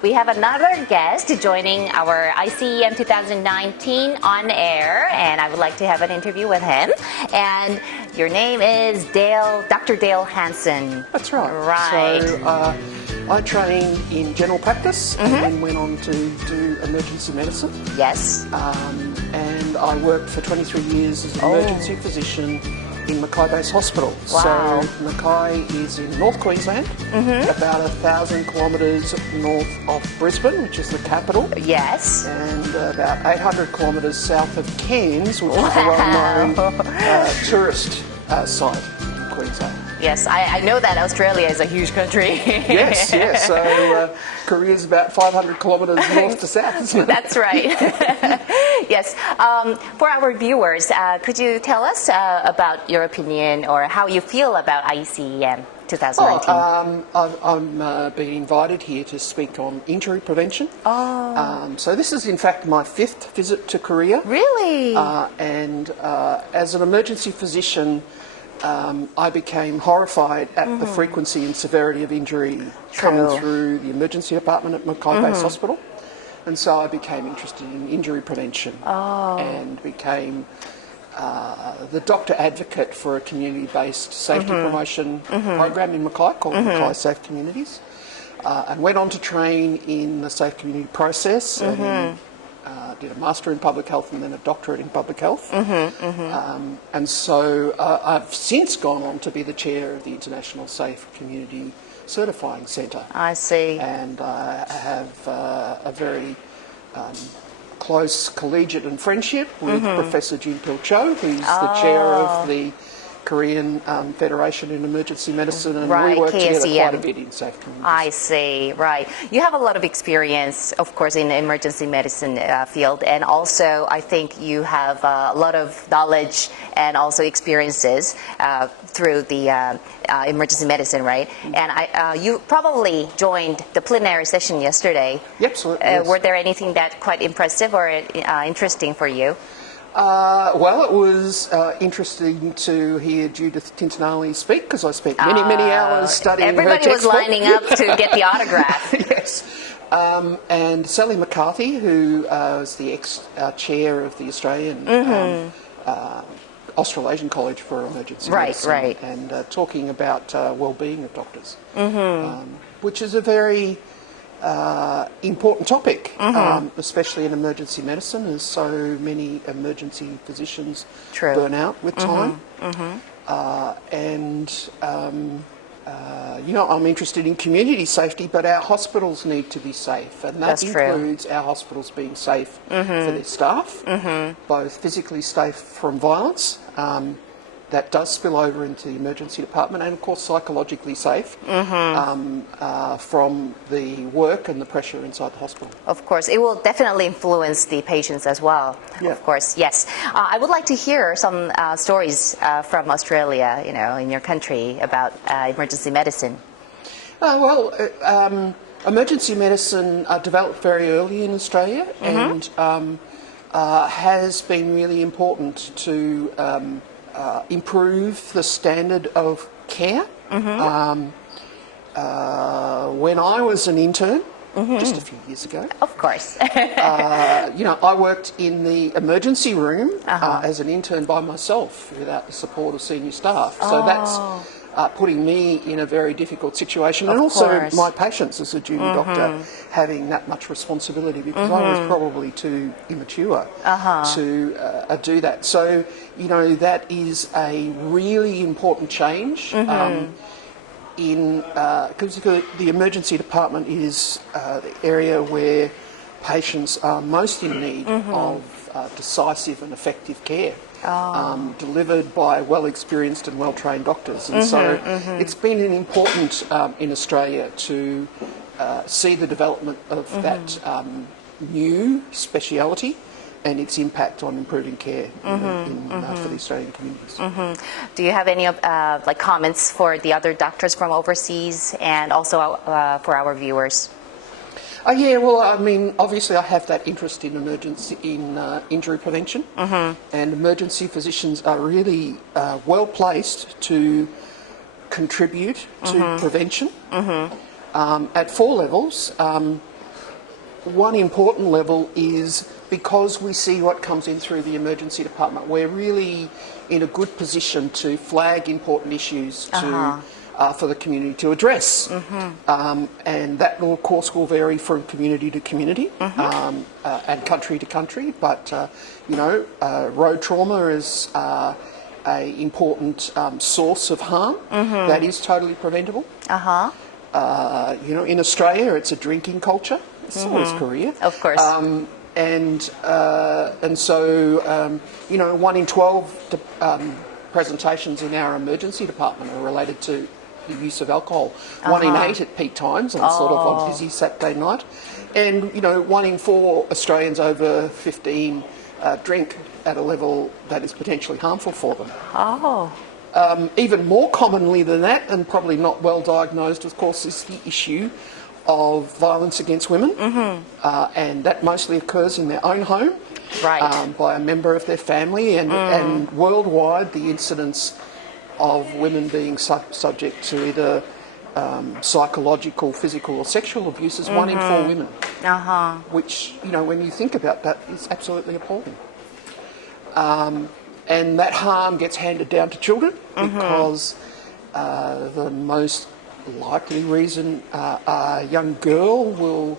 we have another guest joining our ICEM 2019 on air, and I would like to have an interview with him. And your name is Dr. Dale Hanson. That's right. Right. So I trained in general practice and then went on to do emergency medicine. Yes. And I worked for 23 years as an emergency physician in Mackay-based hospital. Wow. So Mackay is in North Queensland, about 1,000 kilometres north of Brisbane, which is the capital. Yes. And about 800 kilometres south of Cairns, which is a well-known tourist site in Queensland. Yes, I know that Australia is a huge country. Yes, yes. So Korea's about 500 kilometres north to south, isn't it? That's right. Yes. For our viewers, could you tell us about your opinion or how you feel about ICEM 2019? I'm being invited here to speak on injury prevention. So this is in fact my 5th visit to Korea. Really? And as an emergency physician, I became horrified at the frequency and severity of injury coming through the emergency department at Mackay-based hospital. And so I became interested in injury prevention and became the doctor advocate for a community-based safety promotion program in Mackay called Mackay Safe Communities, and went on to train in the safe community process and did a master in public health and then a doctorate in public health. And so I've since gone on to be the chair of the International Safe Community Certifying Centre. I see. And I have a very close collegiate and friendship with Professor Jin-Pil Cho, who's the chair of the Korean Federation in Emergency Medicine, and we work together quite a bit in safe communities. I see, right. You have a lot of experience, of course, in the emergency medicine field, and also I think you have a lot of knowledge and also experiences through the emergency medicine, right? And you probably joined the plenary session yesterday. Absolutely. Yes. Were there anything that quite impressive or interesting for you? Well, it was interesting to hear Judith Tintinelli speak, because I spent many, many hours studying her textbook. Everybody was lining up to get the autograph. Yes. And Sally McCarthy, who is the ex-chair of the Australian Australasian College for Emergency Medicine, and talking about well-being of doctors, which is a very important topic, especially in emergency medicine, as so many emergency physicians burn out with time. You know, I'm interested in community safety, but our hospitals need to be safe, and that includes our hospitals being safe for their staff, both physically safe from violence, that does spill over into the emergency department, and of course psychologically safe from the work and the pressure inside the hospital. Of course, it will definitely influence the patients as well. Yeah. Of course, yes. I would like to hear some stories from Australia, you know, in your country about emergency medicine. Emergency medicine developed very early in Australia and has been really important to improve the standard of care. When I was an intern, just a few years ago, of course, you know, I worked in the emergency room as an intern by myself without the support of senior staff. So that's putting me in a very difficult situation, and also my patients as a junior doctor having that much responsibility, because I was probably too immature to do that. So, you know, that is a really important change because the emergency department is the area where patients are most in need of decisive and effective care. Delivered by well-experienced and well-trained doctors. And so it's been an important in Australia to see the development of that new speciality and its impact on improving care for the Australian communities. Do you have any like comments for the other doctors from overseas and also for our viewers? Yeah, well, I mean, obviously I have that interest in injury prevention, and emergency physicians are really well placed to contribute to prevention at 4 levels. one important level is because we see what comes in through the emergency department, we're really in a good position to flag important issues for the community to address. And that, of course, will vary from community to community and country to country. But, road trauma is an important source of harm that is totally preventable. In Australia, it's a drinking culture. So is Korea. Of course. And so 1 in 12 presentations in our emergency department are related to the use of alcohol. 1 in 8 at peak times and sort of on busy Saturday night. And, 1 in 4 Australians over 15 drink at a level that is potentially harmful for them. Even more commonly than that, and probably not well diagnosed, of course, is the issue of violence against women, and that mostly occurs in their own home by a member of their family, and worldwide the incidence of women being subject to either psychological, physical or sexual abuse is 1 in 4 women, which, when you think about that, is absolutely appalling. And that harm gets handed down to children because the most likely reason a young girl will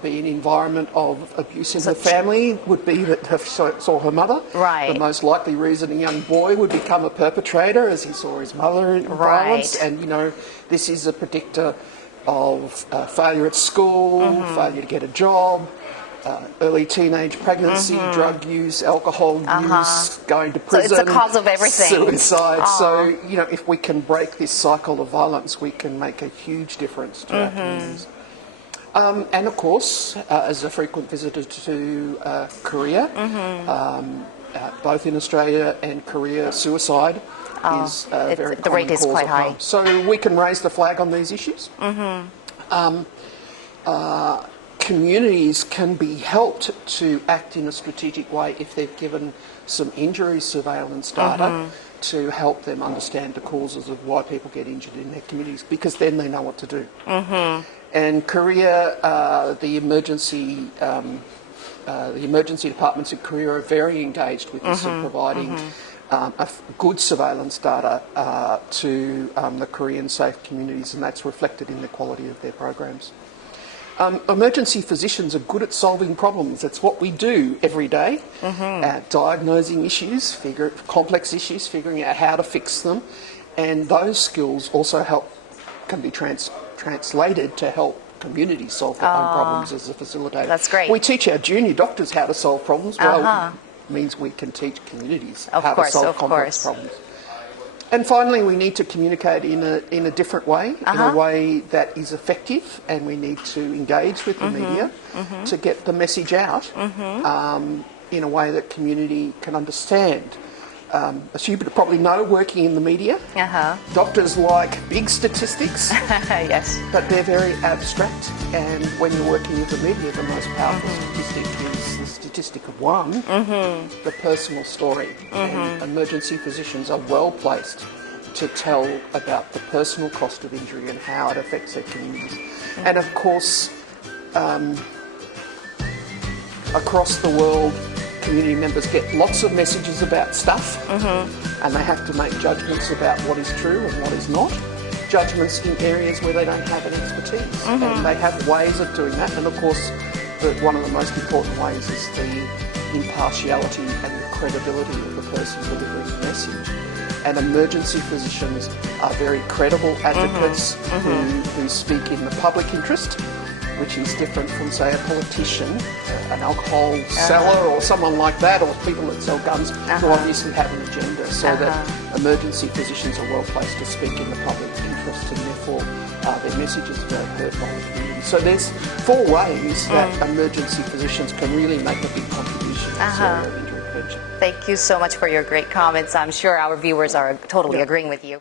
be in an environment of abuse in her family would be that he saw her mother. The most likely reason a young boy would become a perpetrator as he saw his mother in violence. And, this is a predictor of failure at school, failure to get a job, early teenage pregnancy, drug use, alcohol use, going to prison. So it's a cause of everything. Suicide. So, if we can break this cycle of violence, we can make a huge difference to our communities. And of course, as a frequent visitor to Korea, both in Australia and Korea, suicide is a very common the rate is cause quite of harm. high. So we can raise the flag on these issues. Communities can be helped to act in a strategic way if they're given some injury surveillance data to help them understand the causes of why people get injured in their communities, because then they know what to do. And Korea, the emergency departments in Korea are very engaged with this in providing good surveillance data to the Korean safe communities, and that's reflected in the quality of their programs. Emergency physicians are good at solving problems. That's what we do every day, diagnosing issues, complex issues, figuring out how to fix them, and those skills also can be translated to help communities solve their own problems as a facilitator. That's great. We teach our junior doctors how to solve problems. Well, it means we can teach communities how to solve complex problems. And finally, we need to communicate in a different way, in a way that is effective, and we need to engage with the media to get the message out in a way that community can understand. As you probably know, working in the media, doctors like big statistics, but they're very abstract, and when you're working with the media, the most powerful statistic is the statistic of one, the personal story. And emergency physicians are well placed to tell about the personal cost of injury and how it affects their communities. And of course, across the world, community members get lots of messages about stuff, and they have to make judgments about what is true and what is not. Judgments in areas where they don't have an expertise, and they have ways of doing that. And of course, one of the most important ways is the impartiality and the credibility of the person delivering the message. And emergency physicians are very credible advocates who speak in the public interest, which is different from, say, a politician, an alcohol seller or someone like that, or people that sell guns who obviously have an agenda. So that emergency physicians are well placed to speak in the public interest, and therefore their messages are very heard by the community. So there's 4 ways that emergency physicians can really make a big contribution to this area of injury prevention. Thank you so much for your great comments. I'm sure our viewers are totally agreeing with you.